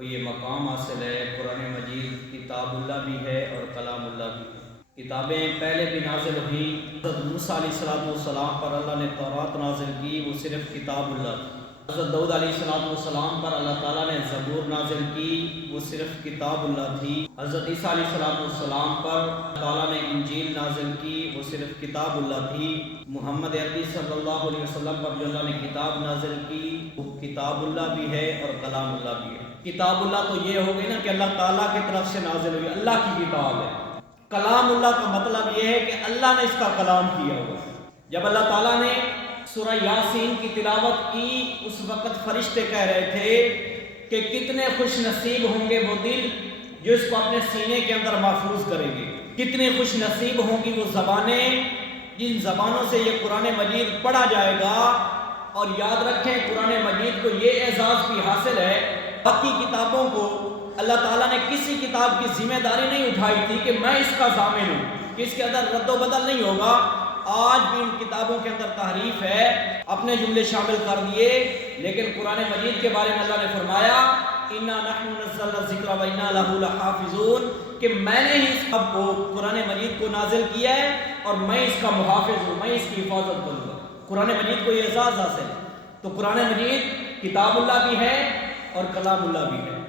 کو یہ مقام حاصل ہے۔ قرآن مجید کتاب اللہ بھی ہے اور کلام اللہ بھی ہے۔ کتابیں پہلے بھی نازل ہوئیں۔ حضرت موسیٰ علیہ السلام پر اللہ نے تورات نازل کی، وہ صرف کتاب اللہ تھی۔ حضرت داؤد علیہ السلام پر اللہ تعالیٰ نے زبور نازل کی، وہ صرف کتاب اللہ تھی۔ حضرت عیسیٰ علیہ السلام پر اللہ تعالیٰ نے انجیل نازل کی، وہ صرف کتاب اللہ تھی۔ محمد عربی صلی اللہ علیہ وسلم پر جو اللہ نے کتاب نازل کی، وہ کتاب اللہ بھی ہے اور کلام اللہ بھی ہے۔ کتاب اللہ تو یہ ہو گئی نا کہ اللہ تعالیٰ کی طرف سے نازل ہوئی، اللہ کی کتاب ہے۔ کلام اللہ کا مطلب یہ ہے کہ اللہ نے اس کا کلام کیا ہوا۔ جب اللہ تعالیٰ نے سورہ یاسین کی تلاوت کی، اس وقت فرشتے کہہ رہے تھے کہ کتنے خوش نصیب ہوں گے وہ دل جو اس کو اپنے سینے کے اندر محفوظ کریں گے، کتنے خوش نصیب ہوں گی وہ زبانیں جن زبانوں سے یہ قرآن مجید پڑھا جائے گا۔ اور یاد رکھیں قرآن مجید کو یہ اعزاز بھی حاصل ہے، باقی کتابوں کو اللہ تعالیٰ نے کسی کتاب کی ذمہ داری نہیں اٹھائی تھی کہ میں اس کا ضامن ہوں کہ اس کے اندر رد و بدل نہیں ہوگا۔ آج بھی ان کتابوں کے اندر تحریف ہے، اپنے جملے شامل کر دیے، لیکن قرآن مجید کے بارے میں اللہ نے فرمایا اِنَّا نَحْنُ نَزَّلْنَا الذِّكْرَ وَإِنَّا لَهُ لَحَافِظُونَ کہ میں نے ہی اس کتاب کو قرآن مجید کو نازل کیا ہے اور میں اس کا محافظ ہوں، میں اس کی حفاظت کروں گا۔ قرآن مجید کو یہ اعزاز حاصل ہے۔ تو قرآن مجید کتاب اللہ بھی ہے اور کلام اللہ بھی ہے۔